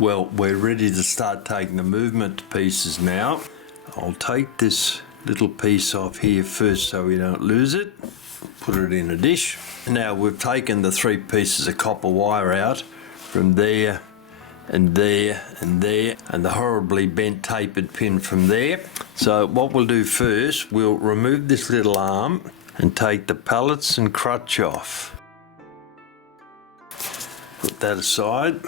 Well, we're ready to start taking the movement to pieces now. I'll take this little piece off here first so we don't lose it. Put it in a dish. Now we've taken the 3 pieces of copper wire out from there and there and there, and the horribly bent tapered pin from there. So what we'll do first, we'll remove this little arm and take the pallets and crutch off. Put that aside,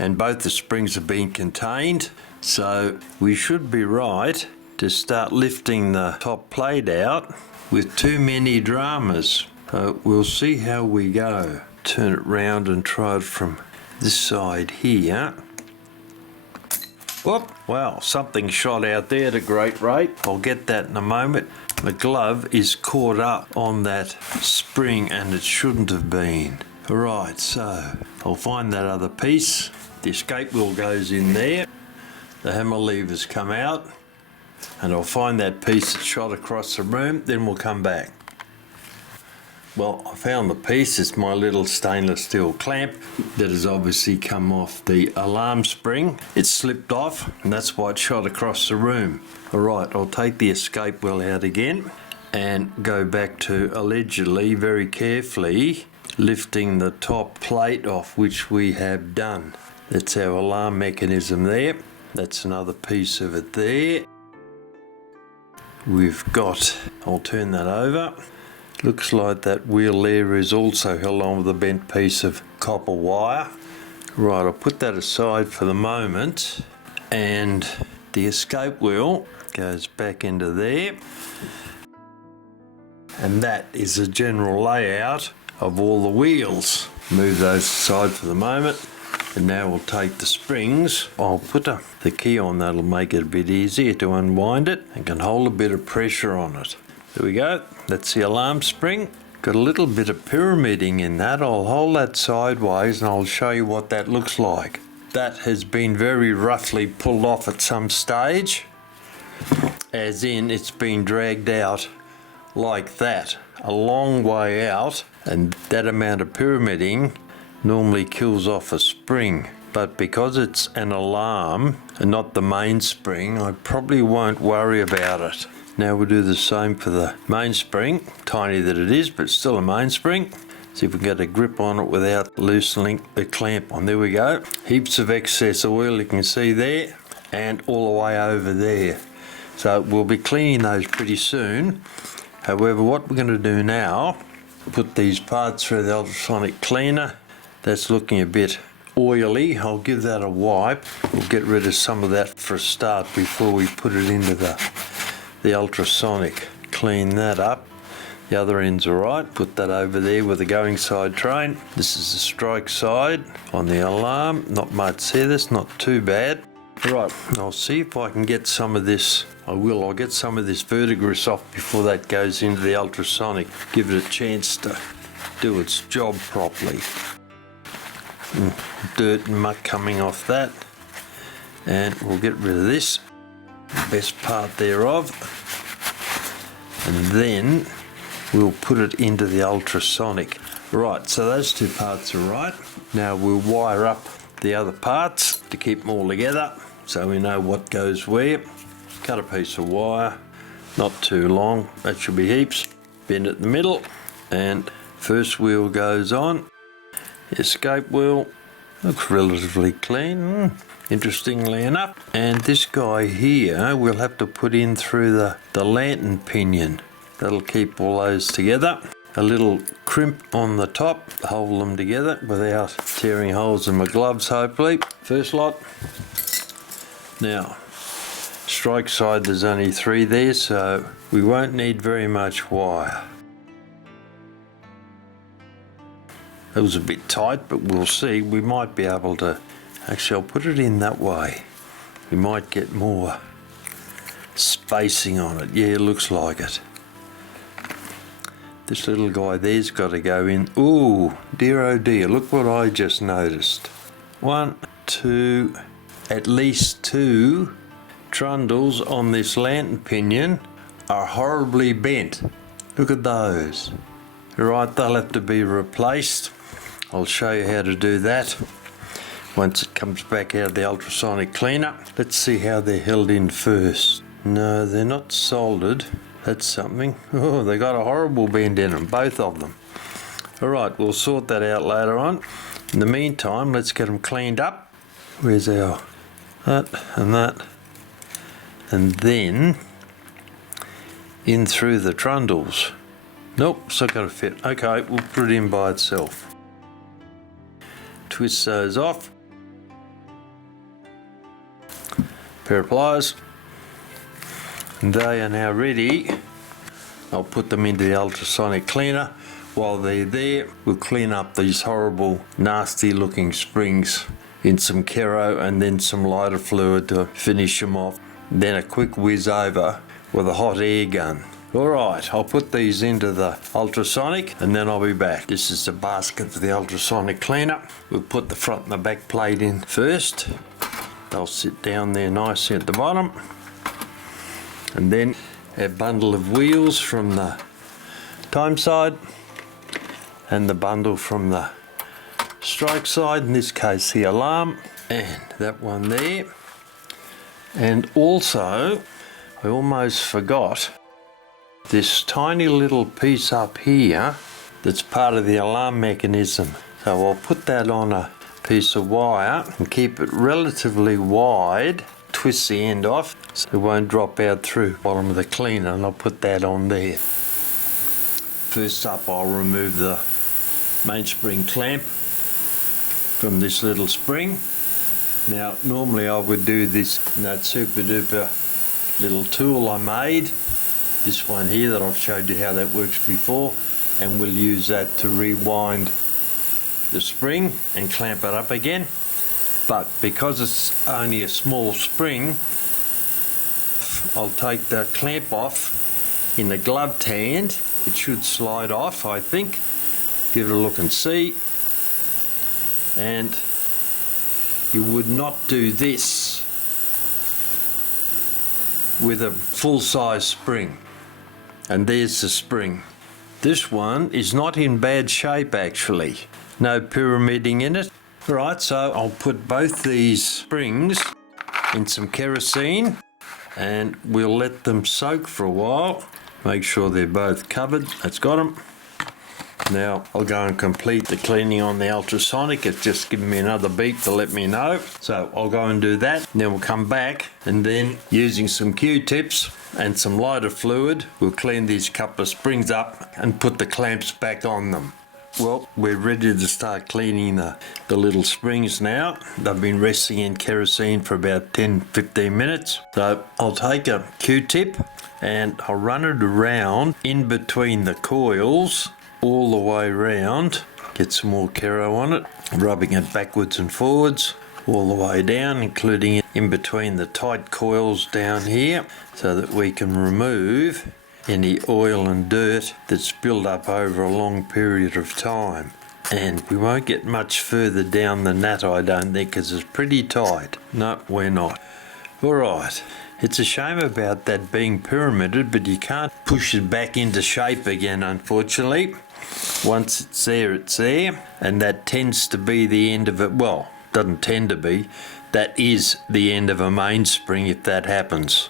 and both the springs have been contained, so we should be right to start lifting the top plate out with too many dramas. So we'll see how we go. Turn it round and try it from this side here. Whoop! Wow, something shot out there at a great rate. I'll get that in a moment. The glove is caught up on that spring and it shouldn't have been. Alright, so I'll find that other piece. The escape wheel goes in there. The hammer levers come out. And I'll find that piece that shot across the room, then we'll come back. Well, I found the piece. It's my little stainless steel clamp that has obviously come off the alarm spring. It's slipped off, and that's why it shot across the room. Alright, I'll take the escape wheel out again and go back to allegedly, very carefully, lifting the top plate off, which we have done. That's our alarm mechanism there. That's another piece of it there. We've got, I'll turn that over. Looks like that wheel there is also held on with a bent piece of copper wire. Right, I'll put that aside for the moment. And the escape wheel goes back into there. And that is a general layout of all the wheels. Move those aside for the moment. And now we'll take the springs. I'll put the key on, that'll make it a bit easier to unwind it and can hold a bit of pressure on it. There we go, that's the alarm spring. Got a little bit of pyramiding in that. I'll hold that sideways and I'll show you what that looks like. That has been very roughly pulled off at some stage, as in it's been dragged out like that, a long way out, and that amount of pyramiding normally kills off a spring, but because it's an alarm and not the mainspring, I probably won't worry about it. Now we'll do the same for the mainspring, tiny that it is, but still a mainspring. See if we can get a grip on it without loosening the clamp on. There we go. Heaps of excess oil you can see there, and all the way over there. So we'll be cleaning those pretty soon. However, what we're going to do now, put these parts through the ultrasonic cleaner. That's looking a bit oily. I'll give that a wipe. We'll get rid of some of that for a start before we put it into the ultrasonic. Clean that up. The other end's alright. Put that over there with the going side train. This is the strike side on the alarm. Not much there, that's not too bad. Right, I'll see if I can get some of this. I'll get some of this verdigris off before that goes into the ultrasonic. Give it a chance to do its job properly. Dirt and muck coming off that, and we'll get rid of this, the best part thereof, and then we'll put it into the ultrasonic. Right, so those 2 parts are right. Now we'll wire up the other parts to keep them all together so we know what goes where. Cut a piece of wire, not too long, that should be heaps. Bend it in the middle, and first wheel goes on. Escape wheel looks relatively clean, interestingly enough. And this guy here we'll have to put in through the lantern pinion. That'll keep all those together. A little crimp on the top, hold them together without tearing holes in my gloves, hopefully. First lot. Now, strike side there's only 3 there, so we won't need very much wire. It was a bit tight, but we'll see. We might be able to, actually I'll put it in that way. We might get more spacing on it. Yeah, it looks like it. This little guy there's got to go in. Ooh, dear oh dear, look what I just noticed. 1, 2, at least 2 trundles on this lantern pinion are horribly bent. Look at those. Right, they'll have to be replaced. I'll show you how to do that once it comes back out of the ultrasonic cleaner. Let's see how they're held in first. No, they're not soldered. That's something. Oh, they got a horrible bend in them, both of them. Alright, we'll sort that out later on. In the meantime, let's get them cleaned up. Where's our that and that? And then in through the trundles. Nope, it's not going to fit. Okay, we'll put it in by itself. Twist those off. Pair of pliers. And they are now ready. I'll put them into the ultrasonic cleaner. While they're there, we'll clean up these horrible, nasty looking springs in some kero and then some lighter fluid to finish them off. Then a quick whiz over with a hot air gun. Alright, I'll put these into the ultrasonic and then I'll be back. This is the basket for the ultrasonic cleaner. We'll put the front and the back plate in first. They'll sit down there nicely at the bottom. And then a bundle of wheels from the time side and the bundle from the strike side, in this case the alarm, and that one there. And also, I almost forgot this tiny little piece up here that's part of the alarm mechanism. So I'll put that on a piece of wire and keep it relatively wide, twist the end off so it won't drop out through the bottom of the cleaner, and I'll put that on there. First up, I'll remove the mainspring clamp from this little spring. Now normally I would do this in that super duper little tool I made, this one here that I've showed you how that works before, and we'll use that to rewind the spring and clamp it up again. But because it's only a small spring, I'll take the clamp off in the gloved hand. It should slide off, I think. Give it a look and see. And you would not do this with a full-size spring. And there's the spring. This one is not in bad shape actually. No pyramiding in it. Right, so I'll put both these springs in some kerosene and we'll let them soak for a while. Make sure they're both covered. That's got them. Now I'll go and complete the cleaning on the ultrasonic. It's just given me another beep to let me know. So I'll go and do that. Then we'll come back and then using some Q-tips and some lighter fluid, we'll clean these couple of springs up and put the clamps back on them. Well, we're ready to start cleaning the little springs now. They've been resting in kerosene for about 10-15 minutes. So I'll take a Q-tip and I'll run it around in between the coils all the way round. Get some more kero on it, rubbing it backwards and forwards all the way down, including it in between the tight coils down here, so that we can remove any oil and dirt that's built up over a long period of time. And we won't get much further down than that, I don't think, because it's pretty tight. No, we're not. Alright, it's a shame about that being pyramided, but you can't push it back into shape again, unfortunately. Once it's there, it's there, and that tends to be the end of it. Well, doesn't tend to be. That is the end of a mainspring if that happens.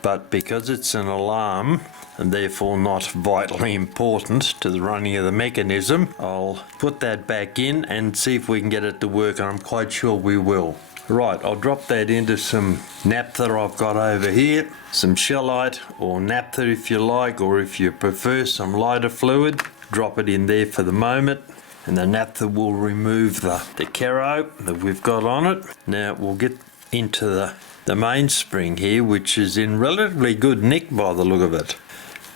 But because it's an alarm and therefore not vitally important to the running of the mechanism, I'll put that back in and see if we can get it to work, and I'm quite sure we will. Right, I'll drop that into some naphtha I've got over here, some shellite or naphtha if you like, or if you prefer some lighter fluid, drop it in there for the moment, and the naphtha will remove the kero that we've got on it. Now we'll get into the mainspring here, which is in relatively good nick by the look of it.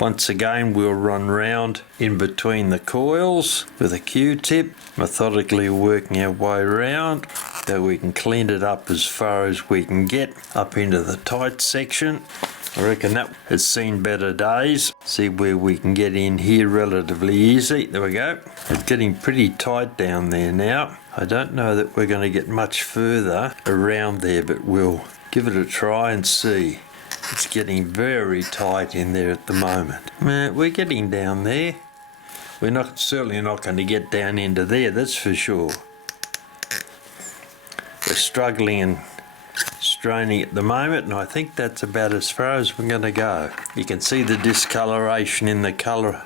Once again, we'll run round in between the coils with a Q-tip, methodically working our way around so we can clean it up as far as we can get up into the tight section. I reckon that has seen better days. See where we can get in here relatively easy. There we go. It's getting pretty tight down there now. I don't know that we're going to get much further around there, but we'll give it a try and see. It's getting very tight in there at the moment. We're getting down there. We're certainly not going to get down into there, that's for sure. We're struggling and straining at the moment, and I think that's about as far as we're going to go. You can see the discoloration in the colour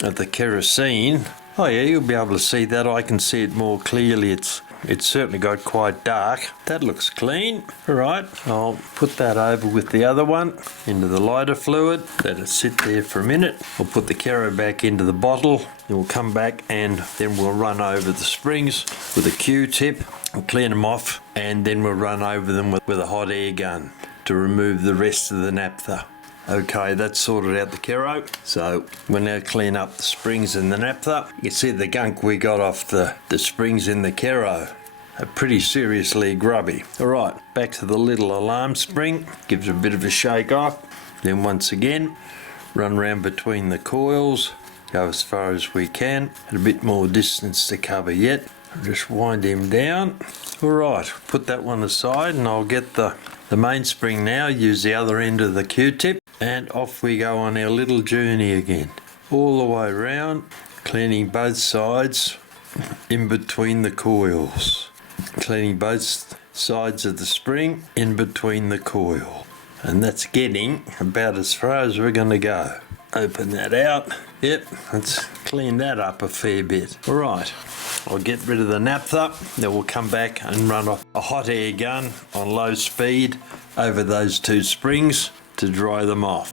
of the kerosene. Oh yeah, you'll be able to see that. I can see it more clearly. It's certainly got quite dark. That looks clean. All right, I'll put that over with the other one into the lighter fluid. Let it sit there for a minute. We'll put the kero back into the bottle. Then we'll come back and then we'll run over the springs with a Q-tip. We'll clean them off and then we'll run over them with a hot air gun to remove the rest of the naphtha. Okay, that's sorted out the kero. So we'll now clean up the springs and the naphtha. You can see the gunk we got off the springs in the kero are pretty seriously grubby. All right, back to the little alarm spring. Gives a bit of a shake off. Then once again, run round between the coils. Go as far as we can. And a bit more distance to cover yet. Just wind him down. All right, put that one aside and I'll get the mainspring now. Use the other end of the Q-tip. And off we go on our little journey again. All the way around, cleaning both sides in between the coils. Cleaning both sides of the spring in between the coil. And that's getting about as far as we're going to go. Open that out. Yep, let's clean that up a fair bit. All right, I'll get rid of the naphtha. Then we'll come back and run off a hot air gun on low speed over those two springs to dry them off.